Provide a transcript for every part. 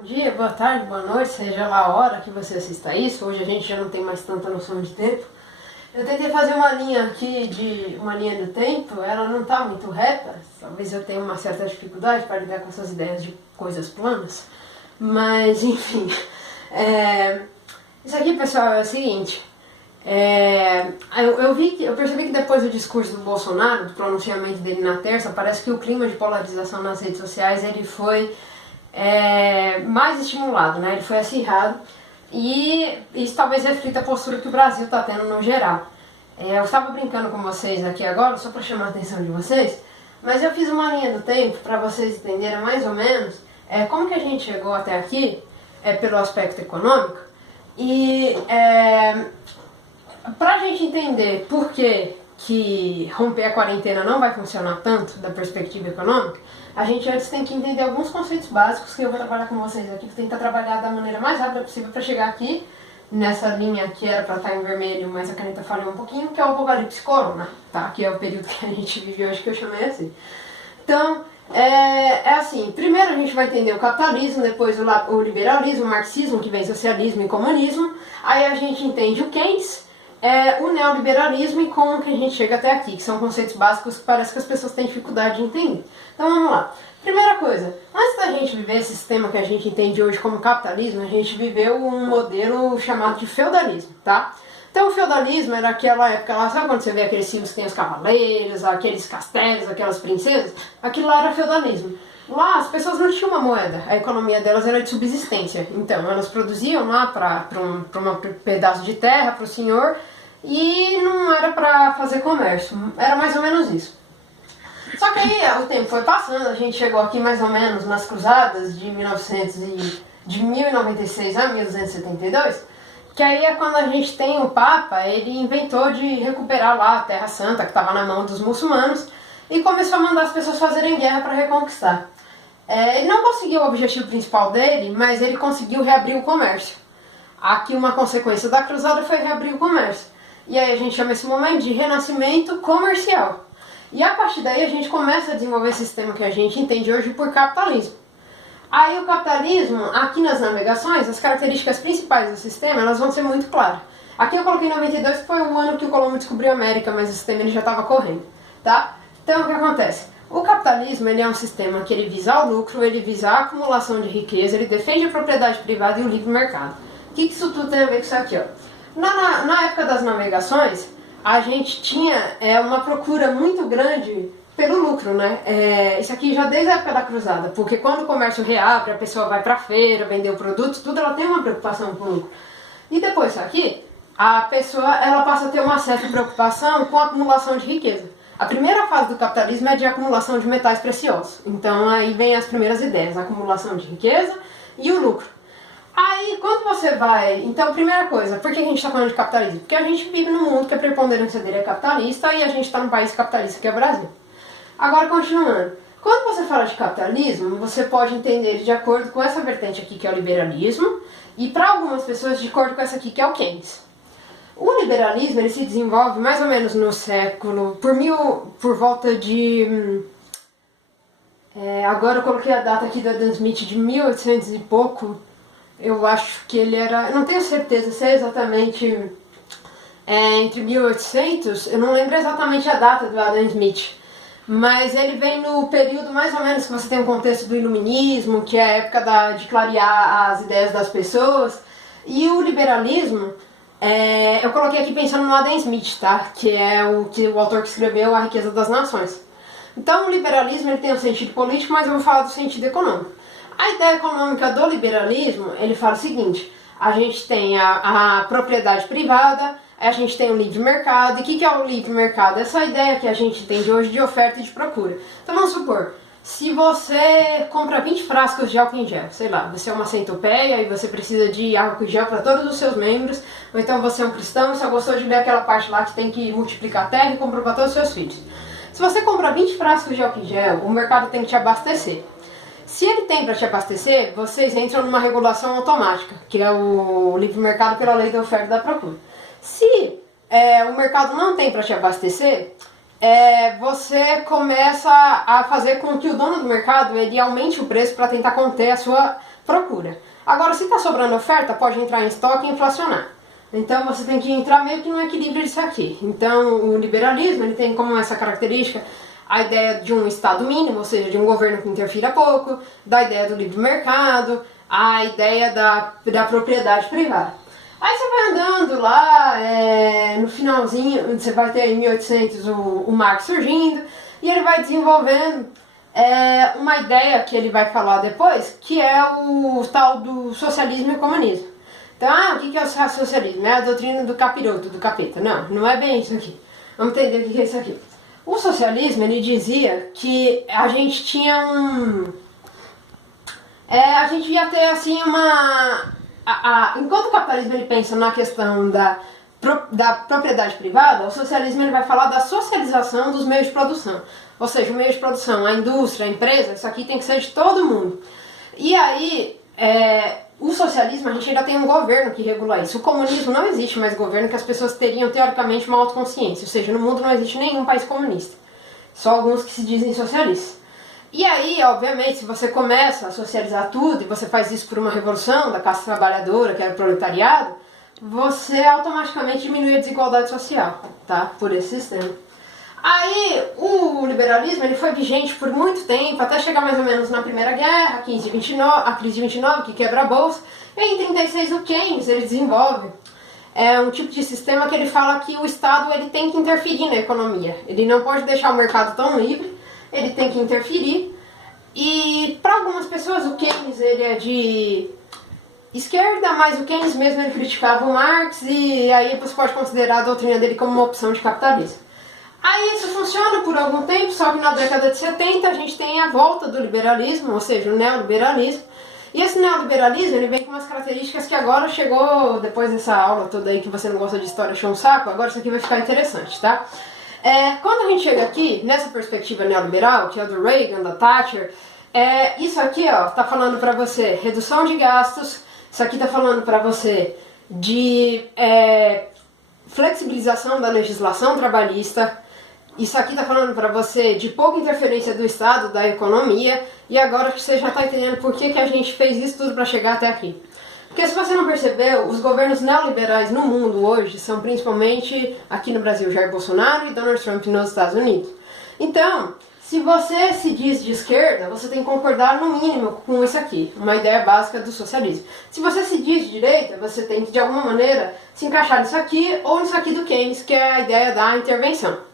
Bom dia, boa tarde, boa noite, seja lá a hora que você assista isso. Hoje a gente já não tem mais tanta noção de tempo. Eu tentei fazer uma linha aqui, uma linha do tempo, ela não está muito reta. Talvez eu tenha uma certa dificuldade para lidar com essas ideias de coisas planas. Mas, enfim. Isso aqui, pessoal, é o seguinte. Eu percebi que depois do discurso do Bolsonaro, do pronunciamento dele na terça, parece que o clima de polarização nas redes sociais ele foi mais estimulado, né? Ele foi acirrado e isso talvez reflita a postura que o Brasil está tendo no geral. Eu estava brincando com vocês aqui agora, só para chamar a atenção de vocês, mas eu fiz uma linha do tempo para vocês entenderem mais ou menos como que a gente chegou até aqui pelo aspecto econômico e para a gente entender por que romper a quarentena não vai funcionar tanto da perspectiva econômica, a gente antes tem que entender alguns conceitos básicos que eu vou trabalhar com vocês aqui, vou tentar trabalhar da maneira mais rápida possível para chegar aqui, nessa linha que era para estar em vermelho, mas a caneta falhou um pouquinho, que é o apocalipse corona, tá? Que é o período que a gente vive hoje, que eu chamei assim. Então, assim, primeiro a gente vai entender o capitalismo, depois o liberalismo, o marxismo, que vem socialismo e comunismo, aí a gente entende o Keynes, o neoliberalismo e como que a gente chega até aqui, que são conceitos básicos que parece que as pessoas têm dificuldade de entender. Então vamos lá. Primeira coisa, antes da gente viver esse sistema que a gente entende hoje como capitalismo, a gente viveu um modelo chamado de feudalismo, tá? Então o feudalismo era aquela época lá, sabe quando você vê aqueles filmes que tem os cavaleiros, aqueles castelos, aquelas princesas? Aquilo lá era feudalismo. Lá as pessoas não tinham uma moeda, a economia delas era de subsistência. Então elas produziam lá para um pedaço de terra, para o senhor, e não era para fazer comércio, era mais ou menos isso. Só que aí o tempo foi passando, a gente chegou aqui mais ou menos nas cruzadas de 1096 a 1272, que aí é quando a gente tem o Papa, ele inventou de recuperar lá a Terra Santa, que estava na mão dos muçulmanos, e começou a mandar as pessoas fazerem guerra para reconquistar. Ele não conseguiu o objetivo principal dele, mas ele conseguiu reabrir o comércio. Aqui uma consequência da cruzada foi reabrir o comércio. E aí a gente chama esse momento de renascimento comercial. E a partir daí a gente começa a desenvolver esse sistema que a gente entende hoje por capitalismo. Aí o capitalismo, aqui nas navegações, as características principais do sistema, elas vão ser muito claras. Aqui eu coloquei 92, que foi o ano que o Colombo descobriu a América, mas o sistema ele já estava correndo, tá? Então o que acontece? O capitalismo ele é um sistema que ele visa o lucro, ele visa a acumulação de riqueza, ele defende a propriedade privada e o livre mercado. O que isso tudo tem a ver com isso aqui, ó? Na época das navegações, a gente tinha uma procura muito grande pelo lucro, né? Isso aqui já desde a época da cruzada, porque quando o comércio reabre, a pessoa vai pra feira, vender o produto, tudo, ela tem uma preocupação com o lucro. E depois disso aqui, a pessoa ela passa a ter uma certa preocupação com a acumulação de riqueza. A primeira fase do capitalismo é de acumulação de metais preciosos. Então aí vem as primeiras ideias, a acumulação de riqueza e o lucro. Aí, quando você vai... Então, primeira coisa, por que a gente está falando de capitalismo? Porque a gente vive num mundo que a preponderância dele é capitalista e a gente está num país capitalista que é o Brasil. Agora, continuando. Quando você fala de capitalismo, você pode entender ele de acordo com essa vertente aqui, que é o liberalismo, e para algumas pessoas de acordo com essa aqui, que é o Keynes. O liberalismo, ele se desenvolve mais ou menos no século... Por volta de... agora eu coloquei a data aqui do Adam Smith, de 1800 e pouco... Eu acho que ele era... Eu não tenho certeza se é exatamente entre 1800... Eu não lembro exatamente a data do Adam Smith. Mas ele vem no período mais ou menos que você tem um contexto do iluminismo, que é a época de clarear as ideias das pessoas. E o liberalismo... eu coloquei aqui pensando no Adam Smith, tá? Que é o autor que escreveu A Riqueza das Nações. Então o liberalismo ele tem um sentido político, mas eu vou falar do sentido econômico. A ideia econômica do liberalismo, ele fala o seguinte, a gente tem a propriedade privada, a gente tem o livre mercado, e o que é o livre mercado? Essa ideia que a gente tem de hoje de oferta e de procura. Então vamos supor, se você compra 20 frascos de álcool em gel, sei lá, você é uma centopeia e você precisa de álcool em gel para todos os seus membros, ou então você é um cristão e só gostou de ver aquela parte lá que tem que multiplicar a terra e comprou para todos os seus filhos. Se você compra 20 frascos de álcool em gel, o mercado tem que te abastecer. Se ele tem para te abastecer, vocês entram numa regulação automática, que é o livre mercado pela lei da oferta e da procura. Se o mercado não tem para te abastecer, você começa a fazer com que o dono do mercado ele aumente o preço para tentar conter a sua procura. Agora, se está sobrando oferta, pode entrar em estoque e inflacionar. Então você tem que entrar meio que no equilíbrio disso aqui. Então o liberalismo ele tem como essa característica a ideia de um Estado mínimo, ou seja, de um governo que interfira pouco, da ideia do livre mercado, a ideia da propriedade privada. Aí você vai andando lá, no finalzinho, você vai ter em 1800 o Marx surgindo, e ele vai desenvolvendo uma ideia que ele vai falar depois, que é o tal do socialismo e comunismo. Então, o que é o socialismo? É a doutrina do capiroto, do capeta. Não, não é bem isso aqui. Vamos entender o que é isso aqui. O socialismo, ele dizia que a gente tinha a gente ia ter, assim, enquanto o capitalismo ele pensa na questão da propriedade privada, o socialismo ele vai falar da socialização dos meios de produção. Ou seja, o meio de produção, a indústria, a empresa, isso aqui tem que ser de todo mundo. E aí, o socialismo, a gente ainda tem um governo que regula isso. O comunismo não existe mais governo, que as pessoas teriam, teoricamente, uma autoconsciência. Ou seja, no mundo não existe nenhum país comunista. Só alguns que se dizem socialistas. E aí, obviamente, se você começa a socializar tudo, e você faz isso por uma revolução da classe trabalhadora, que era o proletariado, você automaticamente diminui a desigualdade social, tá? Por esse sistema. Aí, o liberalismo ele foi vigente por muito tempo, até chegar mais ou menos na Primeira Guerra, a crise de 29, que quebra a bolsa. E em 36 o Keynes ele desenvolve um tipo de sistema que ele fala que o Estado ele tem que interferir na economia. Ele não pode deixar o mercado tão livre, ele tem que interferir. E para algumas pessoas o Keynes ele é de esquerda, mas o Keynes mesmo ele criticava o Marx, e aí você pode considerar a doutrina dele como uma opção de capitalismo. Aí isso funciona por algum tempo, só que na década de 70 a gente tem a volta do liberalismo, ou seja, o neoliberalismo. E esse neoliberalismo ele vem com umas características que agora chegou, depois dessa aula toda aí que você não gosta de história, achou um saco, agora isso aqui vai ficar interessante, tá? Quando a gente chega aqui, nessa perspectiva neoliberal, que é do Reagan, da Thatcher, isso aqui ó, tá falando pra você redução de gastos, isso aqui tá falando pra você de flexibilização da legislação trabalhista. Isso aqui está falando para você de pouca interferência do Estado, da economia, e agora que você já está entendendo por que a gente fez isso tudo para chegar até aqui. Porque se você não percebeu, os governos neoliberais no mundo hoje são principalmente, aqui no Brasil, Jair Bolsonaro e Donald Trump nos Estados Unidos. Então, se você se diz de esquerda, você tem que concordar no mínimo com isso aqui, uma ideia básica do socialismo. Se você se diz de direita, você tem que de alguma maneira se encaixar nisso aqui ou nisso aqui do Keynes, que é a ideia da intervenção.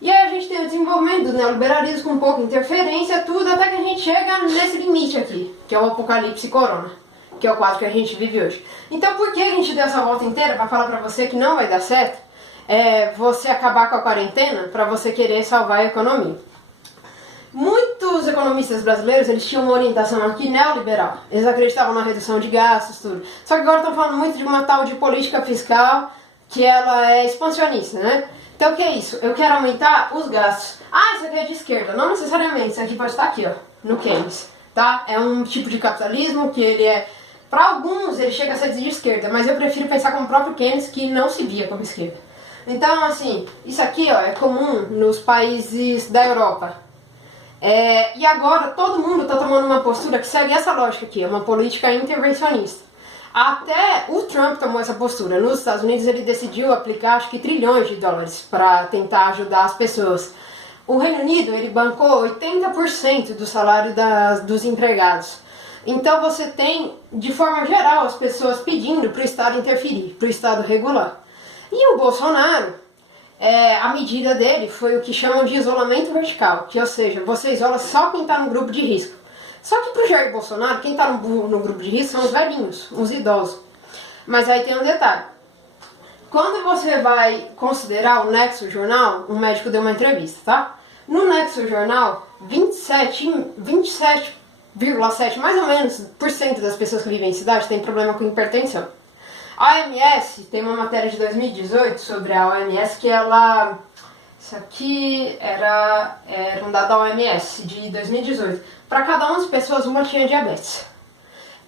E aí a gente tem o desenvolvimento do neoliberalismo com pouca interferência, tudo, até que a gente chega nesse limite aqui, que é o apocalipse corona, que é o quadro que a gente vive hoje. Então por que a gente deu essa volta inteira para falar para você que não vai dar certo você acabar com a quarentena para você querer salvar a economia? Muitos economistas brasileiros, eles tinham uma orientação aqui neoliberal. Eles acreditavam na redução de gastos, tudo. Só que agora estão falando muito de uma tal de política fiscal que ela é expansionista, né? Então o que é isso? Eu quero aumentar os gastos. Isso aqui é de esquerda. Não necessariamente, isso aqui pode estar aqui, ó, no Keynes, tá? É um tipo de capitalismo que ele para alguns ele chega a ser de esquerda, mas eu prefiro pensar como o próprio Keynes, que não se via como esquerda. Então, assim, isso aqui, ó, é comum nos países da Europa. E agora todo mundo está tomando uma postura que segue essa lógica aqui, é uma política intervencionista. Até o Trump tomou essa postura. Nos Estados Unidos ele decidiu aplicar acho que trilhões de dólares para tentar ajudar as pessoas. O Reino Unido ele bancou 80% do salário dos empregados. Então você tem, de forma geral, as pessoas pedindo para o Estado interferir, para o Estado regular. E o Bolsonaro, a medida dele foi o que chamam de isolamento vertical, que ou seja, você isola só quem está no grupo de risco. Só que para o Jair Bolsonaro, quem está no grupo de risco são os velhinhos, os idosos. Mas aí tem um detalhe. Quando você vai considerar o Nexo Jornal, um médico deu uma entrevista, tá? No Nexo Jornal, 27,7 mais ou menos por cento das pessoas que vivem em cidade têm problema com hipertensão. A OMS tem uma matéria de 2018 sobre a OMS que ela... Isso aqui era um dado da OMS de 2018. Para cada 11 pessoas, uma tinha diabetes.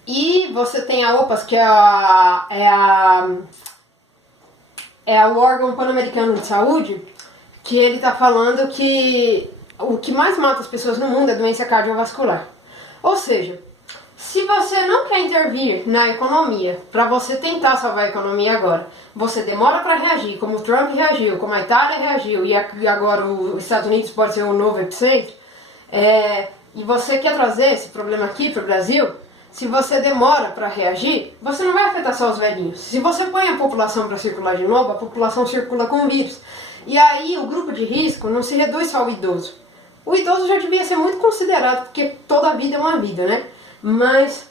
E você tem a OPAS, que é o órgão pan-americano de saúde, que ele está falando que o que mais mata as pessoas no mundo é doença cardiovascular. Ou seja, Se você não quer intervir na economia, para você tentar salvar a economia agora, você demora para reagir, como o Trump reagiu, como a Itália reagiu, e agora os Estados Unidos pode ser o novo epicentro, e você quer trazer esse problema aqui para o Brasil, se você demora para reagir, você não vai afetar só os velhinhos. Se você põe a população para circular de novo, a população circula com o vírus. E aí o grupo de risco não se reduz só ao idoso. O idoso já devia ser muito considerado, porque toda vida é uma vida, né? Mas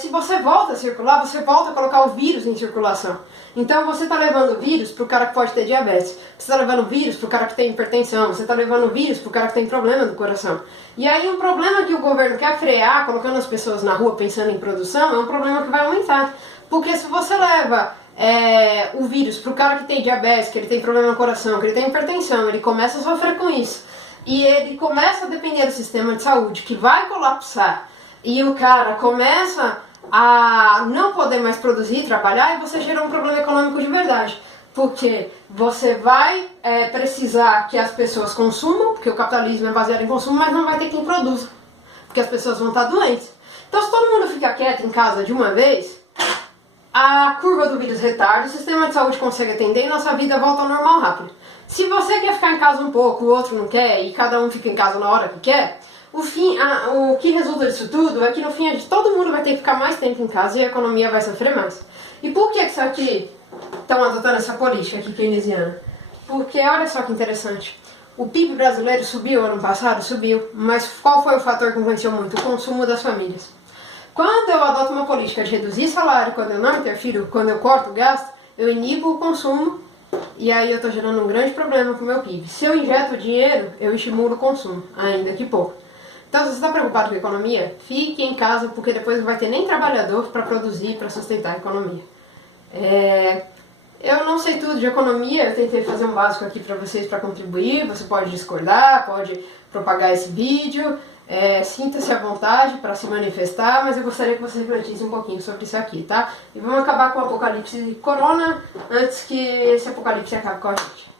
se você volta a circular, você volta a colocar o vírus em circulação. Então você está levando vírus para o cara que pode ter diabetes, você está levando vírus para o cara que tem hipertensão, você está levando vírus para o cara que tem problema do coração. E aí um problema que o governo quer frear, colocando as pessoas na rua pensando em produção, é um problema que vai aumentar. Porque se você leva o vírus para o cara que tem diabetes, que ele tem problema no coração, que ele tem hipertensão, ele começa a sofrer com isso. E ele começa a depender do sistema de saúde, que vai colapsar. E o cara começa a não poder mais produzir e trabalhar, e você gera um problema econômico de verdade. Porque você vai precisar que as pessoas consumam, porque o capitalismo é baseado em consumo, mas não vai ter quem produza, porque as pessoas vão estar doentes. Então se todo mundo ficar quieto em casa de uma vez, a curva do vírus retarda, o sistema de saúde consegue atender e nossa vida volta ao normal rápido. Se você quer ficar em casa um pouco, o outro não quer, e cada um fica em casa na hora que quer, o que resulta disso tudo é que no fim todo mundo vai ter que ficar mais tempo em casa e a economia vai sofrer mais. E por que isso aqui estão adotando essa política aqui keynesiana? Porque olha só que interessante, o PIB brasileiro subiu ano passado? Subiu, mas qual foi o fator que influenciou muito? O consumo das famílias. Quando eu adoto uma política de reduzir salário, quando eu não interfiro, quando eu corto o gasto, eu inibo o consumo e aí eu estou gerando um grande problema com o meu PIB. Se eu injeto dinheiro, eu estimulo o consumo, ainda que pouco. Então, se você está preocupado com a economia, fique em casa, porque depois não vai ter nem trabalhador para produzir, para sustentar a economia. Eu não sei tudo de economia, eu tentei fazer um básico aqui para vocês para contribuir. Você pode discordar, pode propagar esse vídeo, sinta-se à vontade para se manifestar, mas eu gostaria que você refletisse um pouquinho sobre isso aqui, tá? E vamos acabar com o apocalipse corona antes que esse apocalipse acabe com a gente.